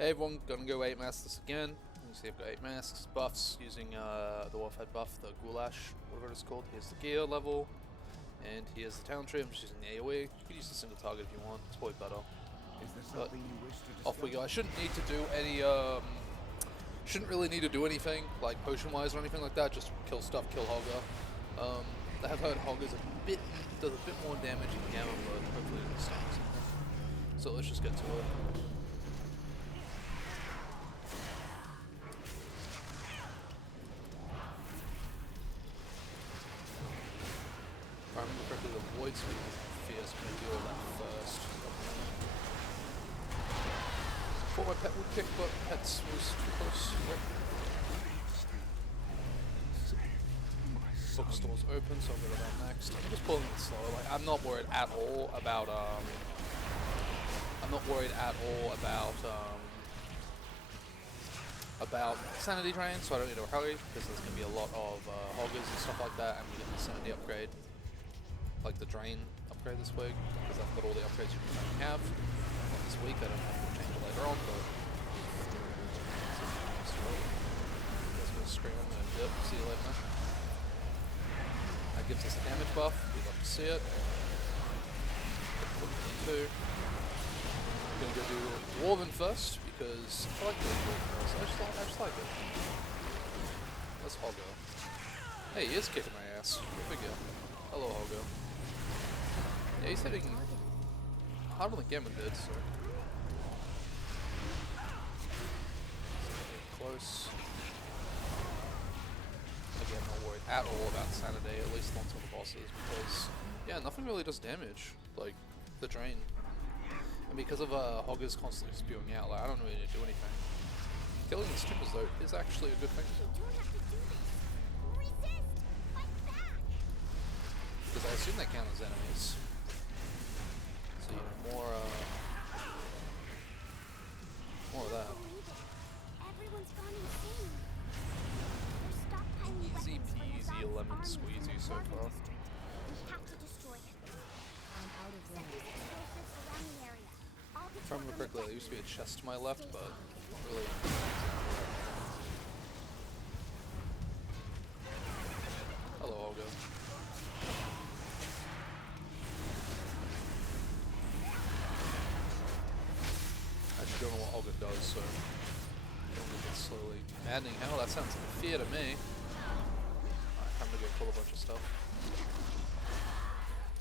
Hey everyone, gonna go 8 masks this again. You can see I've got 8 masks, buffs, using the Warfhead buff, the Goulash, whatever it's called. Here's the gear level, and here's the talent tree. I'm just using the AoE. You could use a single target if you want, it's probably better. Is there something you wish to discuss? Off we go. I shouldn't need to do any, shouldn't really need to do anything, like potion-wise or anything like that, just kill stuff, kill Hogger. I have heard Hogger's does a bit more damage in Gamma, but hopefully it doesn't stop something. So let's just get to it. If I remember correctly, the Void Sweep is fierce, I'm going to do all that first. Thought my pet would kick, but Pets was too close. Bookstore's open, so I'll go to that next. I'm just pulling it slow. Like, I'm not worried at all about sanity drain, so I don't need to hurry because there's going to be a lot of hoggers and stuff like that, and we get the sanity upgrade, like the drain upgrade this week, because I've got all the upgrades you can currently have. Not this week, I don't know if we'll change it later on, but just going to scream and dip. See you later. That gives us a damage buff. We'd love to see it. What we need to do. I'm going to go do Dwarven first because I like doing Dwarven first. I just like it. Let's Hoggo. Hey, he is kicking my ass. Go figure. Hello, Hoggo. Yeah, he's hitting harder than Gammon did, so. Close. Again, not worried at all about sanity, at least not until the bosses, because, yeah, nothing really does damage, like, the drain. And because of Hoggers constantly spewing out, like, I don't really need to do anything. Killing the strippers, though, is actually a good thing. Because I assume they count as enemies. So, you know, more of that. Everyone's gone insane. Easy peasy lemon squeezy so far. We have to destroy it. I'm out of range. If I remember correctly, there used to be a chest to my left, but not really. Hello, Olga. I actually don't know what Olga does, so don't move it slowly. Maddening hell, that sounds like fear to me. Alright, time to go pull a bunch of stuff.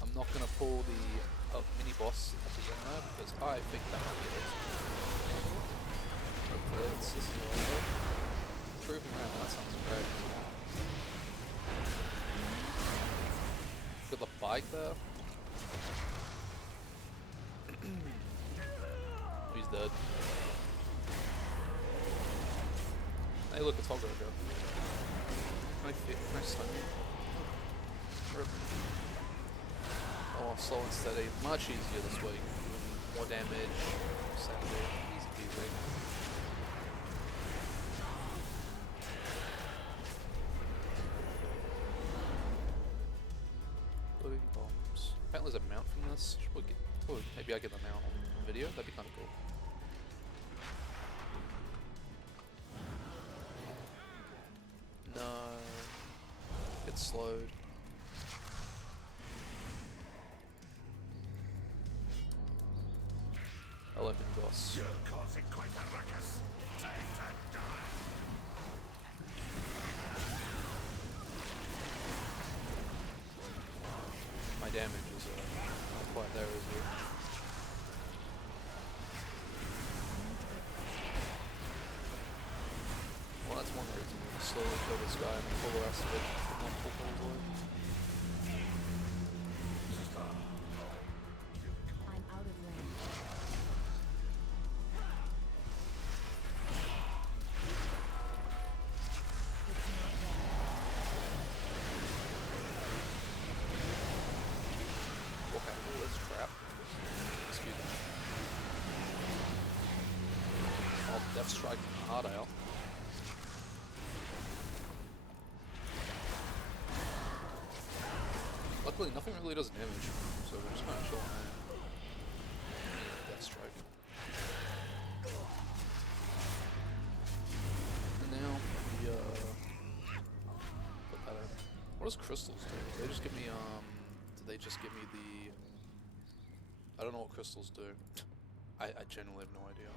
I'm not going to pull the mini boss at the end there because I think that might be it. Hopefully it's this is all Proving ground, that sounds great. Got the bike there. He's dead. Hey look, it's Hogger again. Nice timing. Oh, slow and steady. Much easier this week. More damage. Sanity. Easy peasy. Loading bombs. Apparently there's a mount from this. Maybe I get the mount on video. That'd be kind of cool. No. It's slowed. Hello, mini boss. You're causing quite a ruckus. Time to die. My damage is not quite there, is it? Well, that's one reason we can slowly kill this guy and then pull the rest of it from multiple pulls away. I'm out of range. Okay, well, that's crap. Excuse me. Oh, Death Strike from hard ale. Luckily, nothing really does damage, so we're just kind of chilling there. Death Strike. does crystals do? Did they just give me did they just give me the? I don't know what crystals do. I genuinely have no idea.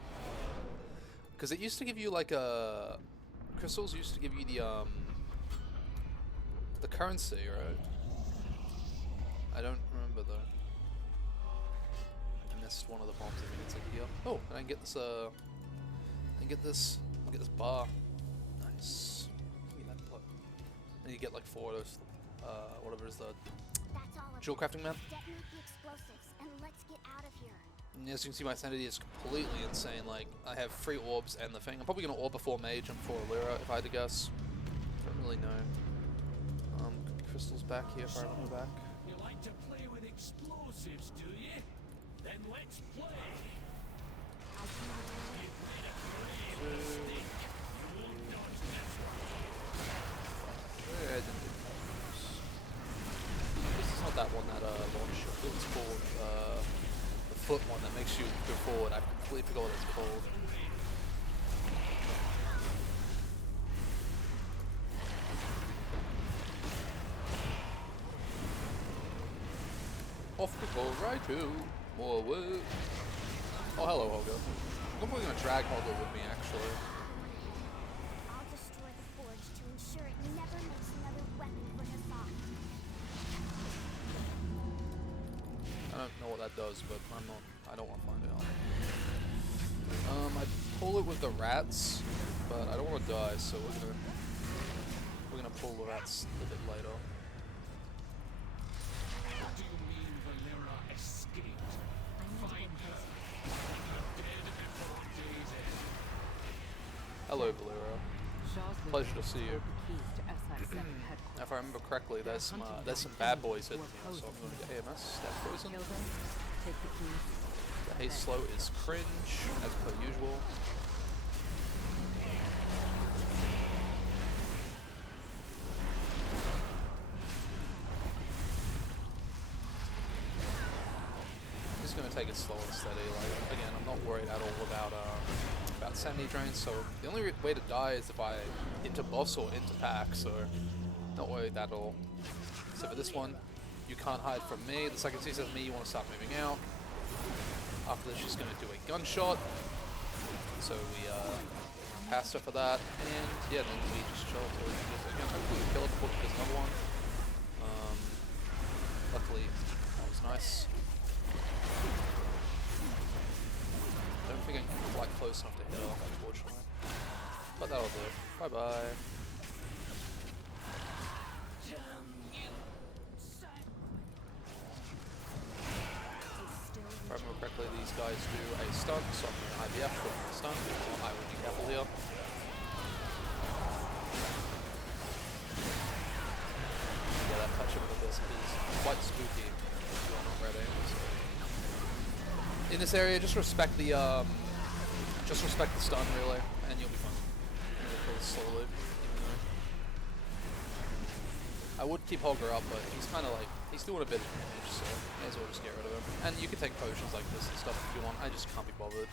Because it used to give you like a crystals used to give you the currency, right? I don't remember though. I missed one of the bombs. I think it's like here. Oh, and I can get this. I can get this bar. Nice. And you get like 4 of those. Whatever is the That's all of jewel it. crafting man. Detonate the explosives and let's get out of here. And as you can see, my sanity is completely insane. Like, I have 3 orbs and the thing. I'm probably going to orb before Mage and before Alleria, if I had to guess. Don't really know. Could be crystals back here if I remember back. You like to play with explosives, do you? Then let's play. I cannot You've made a brave mistake. You won't dodge this one. I didn't do this. This is not that one that launch. It's called the foot one that makes you go forward. I completely forgot what it's called. Off we go, right to more work. Oh, hello, Holger. I'm probably gonna drag Holger with me, actually. I'll destroy the forge to ensure it never makes another weapon for Hassan. I don't know what that does, but I don't want to find out. I pull it with the rats, but I don't want to die, so we're gonna pull the rats a bit later. What do you mean Valera escaped? Find her. Dead before day's end. Hello, Valera. Pleasure to see you. If I remember correctly, there's some bad boys hidden here, so I'm going to get AMS. That's poison. The haste slow is cringe, as per usual. I'm just going to take it slow and steady. Like, again, I'm not worried at all about sanity drain, so the only way to die is if I into boss or into pack, so not worried at all. So for this one, you can't hide from me. The second she says me, you want to start moving out. After this, she's going to do a gunshot. So we passed her for that, and yeah, then we just chill until we can get again. Hopefully we kill her before she does another one. Luckily, that was nice. I don't think I can quite close enough to hit her, unfortunately. But that'll do. Bye bye. If I remember correctly, these guys do a stun, so I'm going to IBF with the stun. I will be careful here. Yeah, that touching with this is quite spooky if you're not ready. So. In this area, just respect the stun really, and you'll be fine. You'll kill slowly. I would keep Holger up, but he's kind of like, he's doing a bit of damage, so may as well just get rid of him. And you can take potions like this and stuff if you want. I just can't be bothered.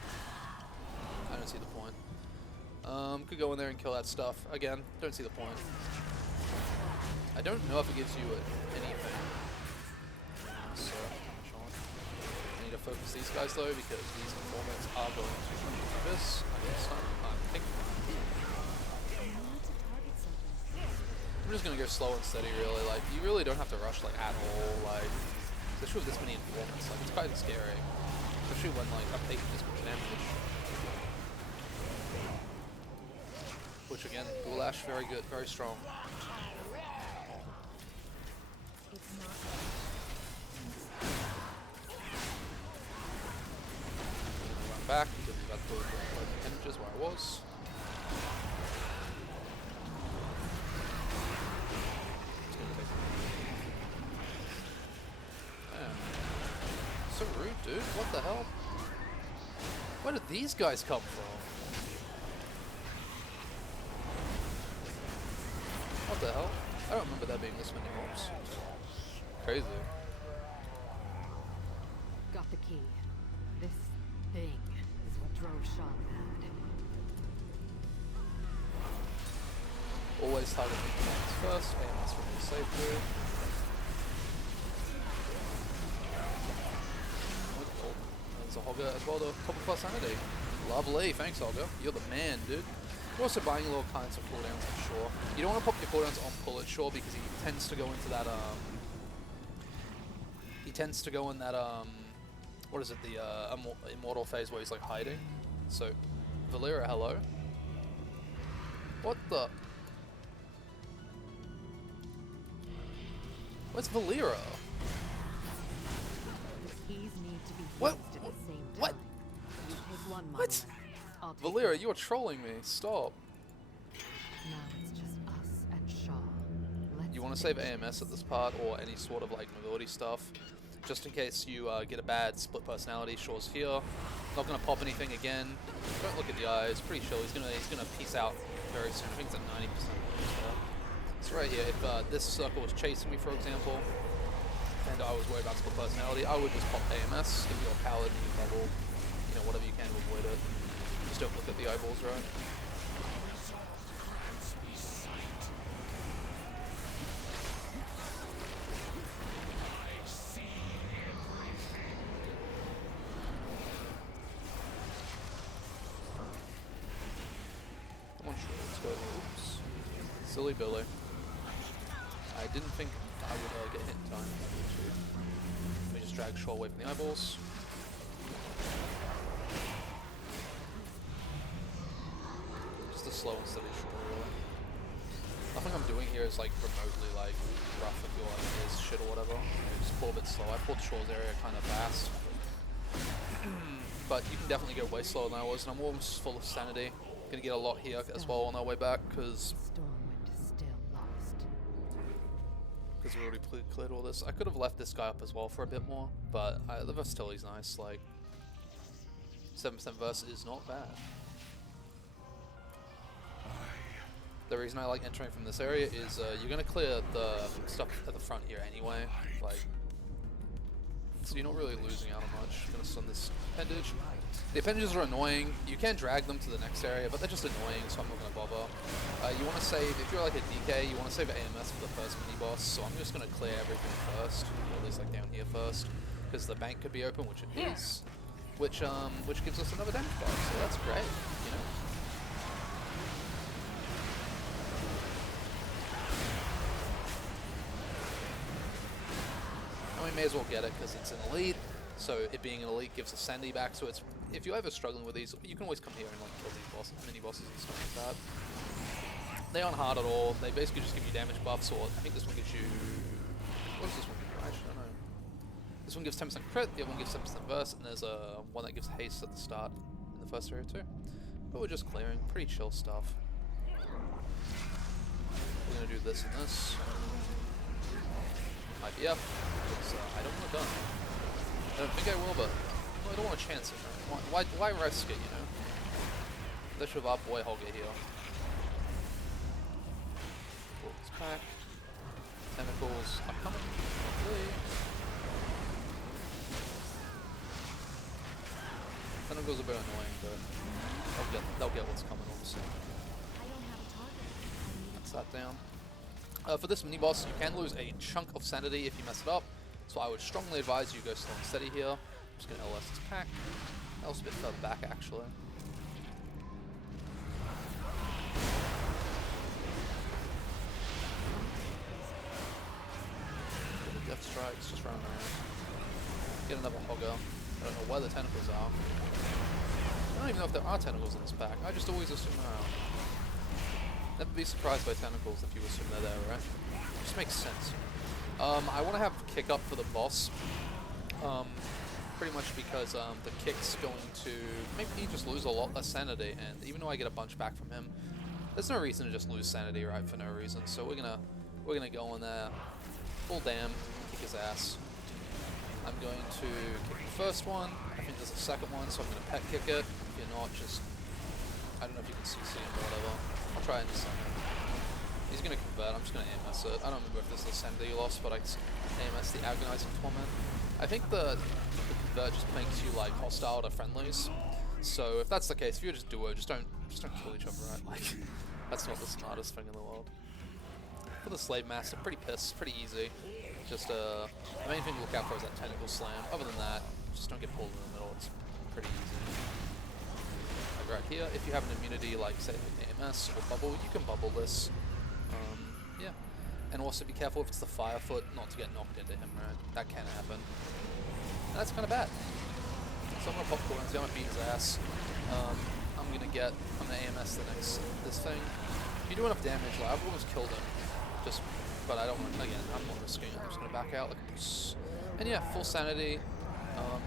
I don't see the point. Could go in there and kill that stuff. Again, don't see the point. I don't know if it gives you anything. So, I need to focus these guys though, because these informants are going to do this. I think. I'm just gonna go slow and steady, really. Like, you really don't have to rush, like, at all. Like, especially with this many informants, like, it's quite scary. Especially when, like, I'm taking this much damage. Which, again, Goulash, very good, very strong. Run back because he's about to go to images where I was. So rude, dude. What the hell? Where did these guys come from? What the hell? I don't remember there being this many mobs. Crazy. Got the key. This thing is what drove Sean mad. always target the first, AMS for me to save through. There's a Hogger as well, the couple plus sanity. Lovely, thanks Hogger. You're the man, dude. You're also buying little kinds of cooldowns at Shore. You don't want to pop your cooldowns on pull at Shore because he tends to go into that, what is it, the immortal phase where he's like hiding. So, Alleria, hello. What the? Where's Alleria? The keys need to be What? used at the same time. What? You pick one What? monolith. I'll take Alleria, the you are trolling me. Stop. Now it's just us and Shaw. Let's You want to save finish AMS this. at this part or any sort of like mobility stuff, just in case you get a bad split personality. Shore's here. Not gonna pop anything again. Don't look at the eyes. Pretty sure he's gonna peace out very soon. I think it's at 90%. So right here, if this circle was chasing me, for example, and I was worried about split personality, I would just pop AMS, give you a paladin, you bubble, you know, whatever you can to avoid it. Just don't look at the eyeballs, right? Come on, sure, let's go. Oops. Silly Billy. I didn't think I would get hit in time. Let me just drag Shaw away from the eyeballs. Just a slow and steady Shaw, really. Nothing I'm doing here is like remotely like rough if you're like this shit or whatever. Just pull a bit slow. I pulled Shaw's area kind of fast. But you can definitely go way slower than I was, and I'm almost full of sanity. Gonna get a lot here as well on our way back, because Stormwind is still lost. we already cleared all this. I could have left this guy up as well for a bit more, but the versatility's nice. Like 7% verse is not bad. The reason I like entering from this area is you're gonna clear the stuff at the front here anyway, like, so you're not really losing out on much. I'm gonna stun this appendage. The appendages are annoying. You can drag them to the next area, but they're just annoying, so I'm not gonna bother. You want to save, if you're like a DK, you want to save AMS for the first mini-boss, so I'm just gonna clear everything first, or at least like down here first, because the bank could be open, which it is, which gives us another damage buff, so that's great, you know? And we may as well get it because it's an elite, so it being an elite gives us sanity back, so it's, if you're ever struggling with these, you can always come here and like kill these bosses, mini bosses and stuff like that. They aren't hard at all, they basically just give you damage buffs, or I think this one gives you, what does this one give you? I actually don't know. This one gives 10% crit, the other one gives 10% verse, and there's one that gives haste at the start in the first area too. But we're just clearing, pretty chill stuff. We're gonna do this and this. Might be up, because I don't want to done. I don't think I will, but I don't want to chance it. Right? Why risk it, you know? Let's have our boy Holger here. It's back. Tentacles are coming. Hopefully. Tentacles are a bit annoying, but they'll get what's coming on soon. I don't have a target. That's that down. For this mini boss, you can lose a chunk of sanity if you mess it up, so I would strongly advise you go slow and steady here. I'm just going to LS this pack. That was a bit further back actually. Get the death strikes, just run around. Get another Hogger. I don't know where the tentacles are. I don't even know if there are tentacles in this pack. I just always assume there are. Never be surprised by tentacles if you assume they're there, right? It just makes sense. I want to have kick up for the boss. Pretty much because the kick's going to make me just lose a lot less sanity, and even though I get a bunch back from him, there's no reason to just lose sanity, right, for no reason. So we're gonna go in there, full damn, kick his ass. I'm going to kick the first one. I think there's a second one, so I'm gonna pet kick it. If you're not, just, I don't know if you can CC him or whatever. I'll try and just summon him. He's gonna convert. I'm just gonna AMS it. I don't remember if this is a sanity loss, but I AMS the agonizing torment. I think the convert just makes you like hostile to friendlies. So if that's the case, if you're just duo, just don't kill each other, right? Like, that's not the smartest thing in the world. for the Slave Master, pretty pissed, pretty easy. Just the main thing to look out for is that Tentacle Slam. Other than that, just don't get pulled in the middle. It's pretty easy. Like right here, if you have an immunity like say AMS or Bubble, you can bubble this. Yeah. And also be careful if it's the Fire Foot, not to get knocked into him, right? That can happen. And that's kind of bad. So I'm gonna pop cooldowns, I'm gonna beat his ass. I'm gonna AMS this thing. If you do enough damage, like I've almost killed him. But I don't want, again, I'm not risking it. I'm just gonna back out like a puss. And yeah, full sanity.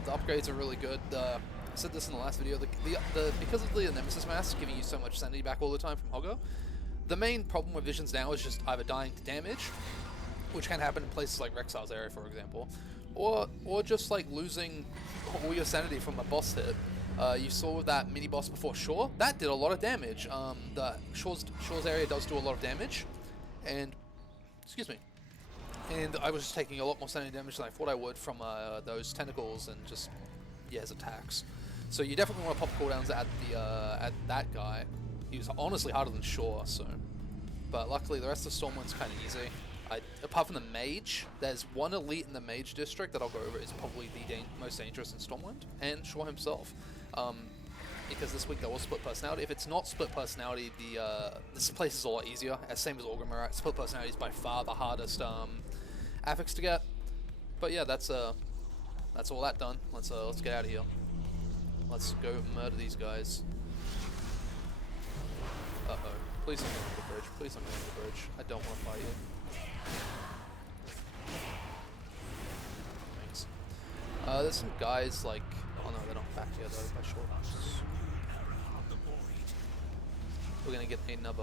The upgrades are really good. I said this in the last video, because of the Nemesis Mask giving you so much sanity back all the time from Hoggo, the main problem with Visions now is just either dying to damage, which can happen in places like Rexar's area, for example, or just like losing all your sanity from a boss hit. You saw with that mini boss before Shore, that did a lot of damage. The Shore's area does do a lot of damage, and excuse me, and I was just taking a lot more sanity damage than I thought I would from those tentacles and just his attacks. So you definitely want to pop cooldowns at that guy. He was honestly harder than Shore, so. But luckily the rest of Stormwind's kind of easy. Apart from the Mage, there's one elite in the Mage District that I'll go over is probably the most dangerous in Stormwind, and Shore himself. Because this week there was split personality. If it's not split personality, this place is a lot easier. Same as Orgrimmar. Split personality is by far the hardest affix to get. But yeah, that's all that done. Let's get out of here. Let's go murder these guys. Uh-oh. Please don't go under the bridge. Please don't go under the bridge. I don't want to fight you. Thanks. There's some guys like... Oh no, they're not back here though, by short. We're gonna get another...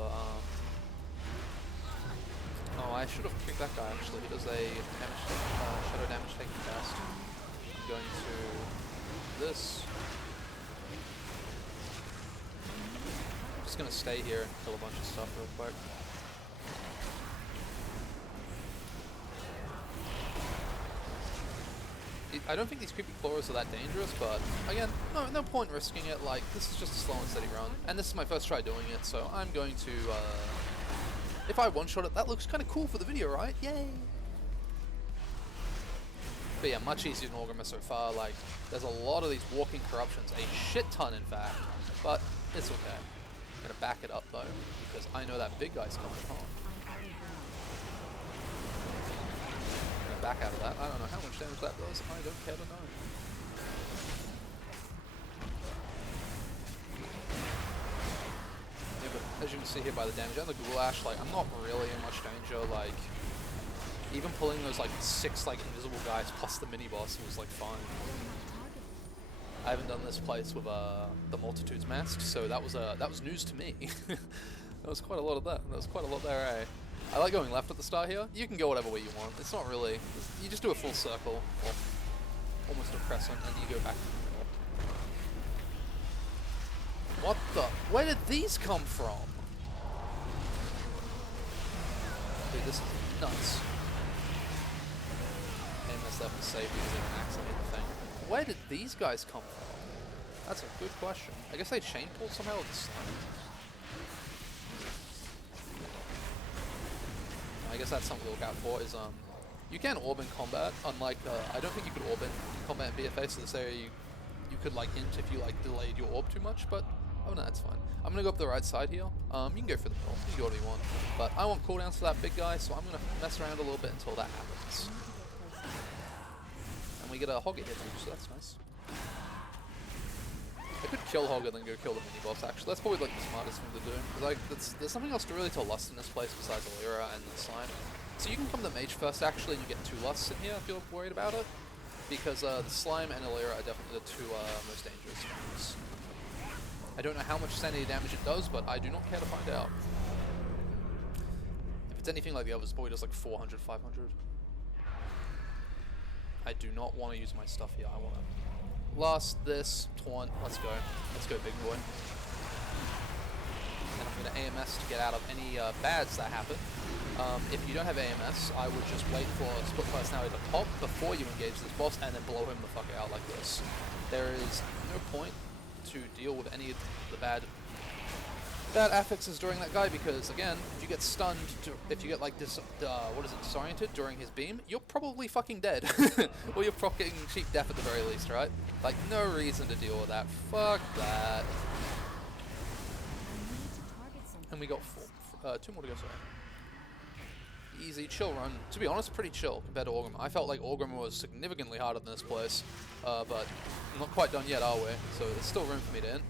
Oh, I should have kicked that guy actually. He does a shadow damage taking cast. I'm going to... this. I'm just gonna stay here and kill a bunch of stuff real quick. I don't think these creepy claws are that dangerous, but again, no point risking it. Like, this is just a slow and steady run, and this is my first try doing it, so I'm going to, if I one-shot it, that looks kind of cool for the video, right? Yay! But yeah, much easier than Orgrimmar so far. Like, there's a lot of these walking corruptions, a shit ton in fact, but it's okay. I'm gonna back it up though, because I know that big guy's coming home. Back out of that. I don't know how much damage that does. I don't care to know. Yeah, but as you can see here by the damage and the Goulash, like, I'm not really in much danger. Like, even pulling those like 6 like invisible guys plus the mini boss was like fine. I haven't done this place with the Multitude's Mask, so that was news to me. That was quite a lot of that. That was quite a lot there, eh? I like going left at the start here. You can go whatever way you want. It's not really... You just do a full circle, or almost a crescent, and you go back to the middle. What the... Where did these come from? Dude, this is nuts. AMS left to save because they didn't accidentally hit the thing. Where did these guys come from? That's a good question. I guess they chain pulled somehow with the slime. I guess that's something to look out for, is you can orb in combat, unlike, I don't think you could orb in combat in BFA, so this area you could like int if you like delayed your orb too much, but oh no, that's fine. I'm gonna go up the right side here. You can go for the middle, you can do whatever you want, but I want cooldowns for that big guy, so I'm gonna mess around a little bit until that happens. And we get a Hogger here too, so that's nice. I could kill Hogger and then go kill the mini-boss, actually. That's probably like the smartest thing to do. Because like, there's something else to really tell Lust in this place besides Alleria and the slime. So you can come to Mage first, actually, and you get 2 Lusts in here if you're worried about it. Because the slime and Alleria are definitely the 2 most dangerous things. I don't know how much sanity damage it does, but I do not care to find out. If it's anything like the others, boy, it does like 400, 500. I do not want to use my stuff here. I want to... Last, this, taunt, let's go, big boy. And I'm going to AMS to get out of any bads that happen. If you don't have AMS, I would just wait for a split personality to pop before you engage this boss and then blow him the fuck out like this. There is no point to deal with any of the bad bad affixes during that guy because, again, if you get stunned, if you get like disoriented during his beam, you're probably fucking dead. Or you're fucking cheap death at the very least, right? Like, no reason to deal with that. Fuck that. And we got 2 more to go, sorry. Easy, chill run. To be honest, pretty chill compared to Orgrimmar. I felt like Orgrimmar was significantly harder than this place, but I'm not quite done yet, are we? So there's still room for me to end.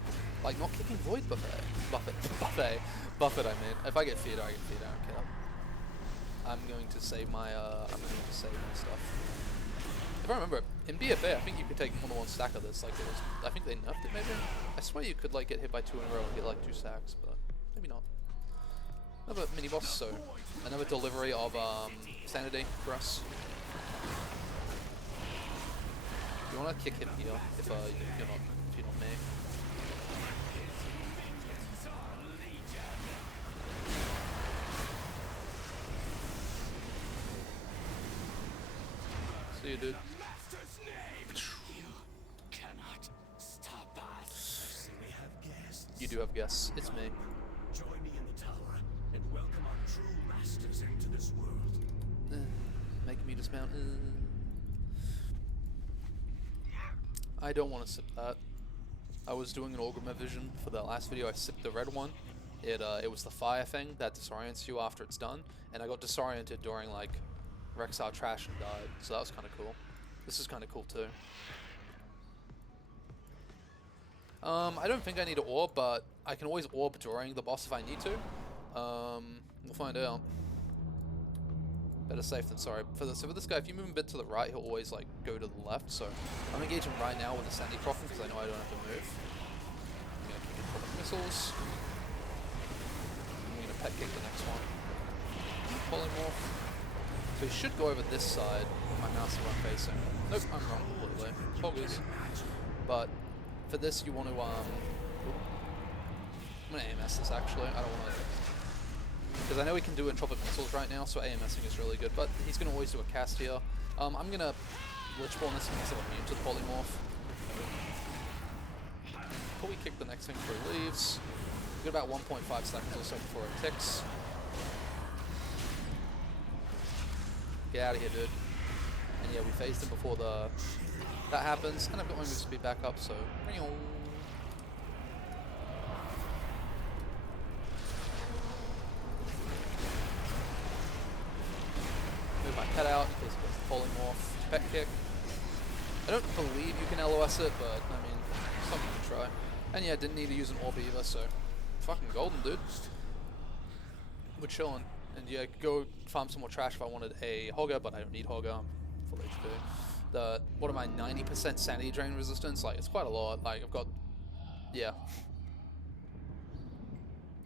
Like, not kicking Void Buffet. Buffet, I mean. If I get feed, I get feed, I don't care. I'm going to save my, stuff. If I remember, in BFA, I think you could take more than 1 stack of this. Like, it was, I think they nerfed it, maybe? I swear you could, like, get hit by 2 in a row and get, like, 2 stacks, but maybe not. Another mini-boss, so another delivery of, sanity for us. You wanna kick him here, if you're not me. See you, dude. You do have guests. It's me. Join me in the tower and welcome our true masters into this world. Make me dismount. I don't want to sip that. I was doing an Orgrimmar vision for the last video. I sipped the red one. It was the fire thing that disorients you after it's done, and I got disoriented during like Rexar trash and died. So that was kind of cool. This is kind of cool too. I don't think I need to orb, but I can always orb during the boss if I need to. We'll find out. Better safe than sorry. For this guy, if you move him a bit to the right, he'll always like go to the left. So I'm engaging right now with the Sandy Crossing because I know I don't have to move. I'm gonna keep it missiles. I'm gonna pet kick the next one. Polymorph. So he should go over this side with my mouse where I'm facing. Nope, I'm wrong completely. Poggers. But for this, you want to I'm gonna AMS this actually. I don't want to. Because I know he can do entropic missiles right now, so AMSing is really good, but he's going to always do a cast here. I'm going to Lichborn this makes him immune to the polymorph. Before we kick the next thing before he leaves, we've got about 1.5 seconds or so before it ticks. Get out of here, dude. And yeah, we phased him before that happens, and I've got my move speed back up, so... Move my pet out in case it goes the polymorph. Pet kick. I don't believe you can LOS it, but I mean, something to try. And yeah, didn't need to use an orb either, so fucking golden, dude. We're chilling. And yeah, go farm some more trash if I wanted a Hogger, but I don't need Hogger. I'm full HP. What am I, 90% sanity drain resistance? Like, it's quite a lot. Like, I've got, yeah,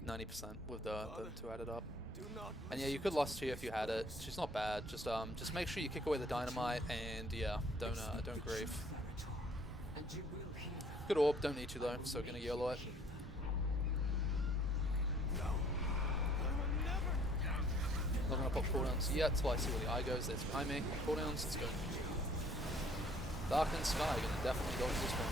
90% with the 2 added up. And yeah, you could lust here if you had it. She's not bad. Just make sure you kick away the dynamite, and yeah, don't grief. Good orb, don't need to though, so gonna yellow it. Not gonna pop cooldowns yet till I see where the eye goes. There's behind me. Cooldowns, let's go. Darkened Sky, gonna definitely dodge this one.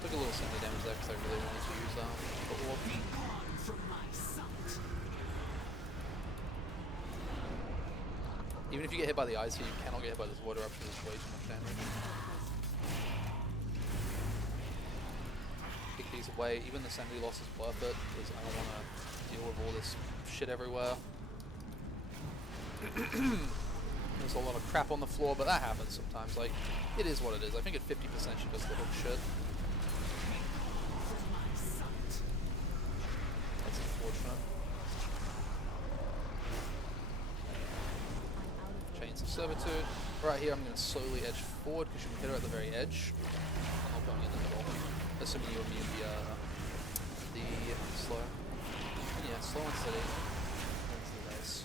Took a little sandy damage there because I really wanted to use the orb. Even if you get hit by the ice here, you cannot get hit by this water eruption. There's way too much damage. Kick these away. Even the sanity loss is worth it because I don't want to deal with all this shit everywhere. There's a lot of crap on the floor, but that happens sometimes. Like, it is what it is. I think at 50% she does the hook shit. That's unfortunate. Chains of Servitude. Right here, I'm going to slowly edge forward because you can hit her at the very edge. I'm not going in the middle. Assuming you immune the slow. And yeah, slow and steady. That's the base.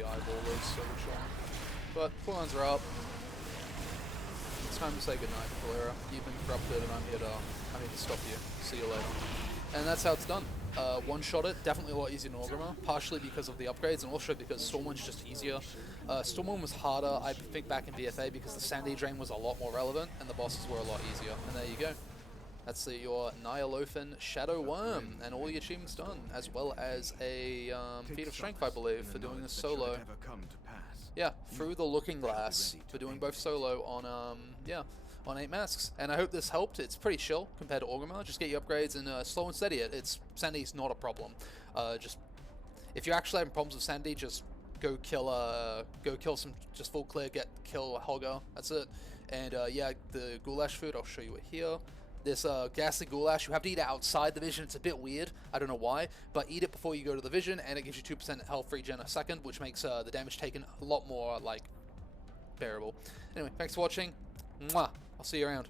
the eyeballers, so we're chilling. But cooldowns are up. It's time to say goodnight, Alleria. You've been corrupted, and I'm here to stop you. See you later. And that's how it's done. One-shot it, definitely a lot easier than Orgrimmar, partially because of the upgrades, and also because Stormwind's just easier. Stormwind was harder, I think, back in VFA, because the Sandy Drain was a lot more relevant, and the bosses were a lot easier. And there you go. That's your Nyalothan Shadow Worm, and all the achievements done, as well as a feat of strength, I believe, for doing this solo. Yeah, through the Looking Glass, for doing both solo on, on 8 masks. And I hope this helped. It's pretty chill compared to Orgrimmar. Just get your upgrades and slow and steady it. Sandy's not a problem. Just if you're actually having problems with Sandy, just go kill some, just full clear, kill Holger. That's it. And yeah, the goulash food, I'll show you it here. This ghastly goulash, you have to eat it outside the vision. It's a bit weird. I don't know why, but eat it before you go to the vision, and it gives you 2% health regen a second, which makes the damage taken a lot more like bearable. Anyway, thanks for watching. Mwah. I'll see you around.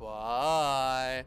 Bye.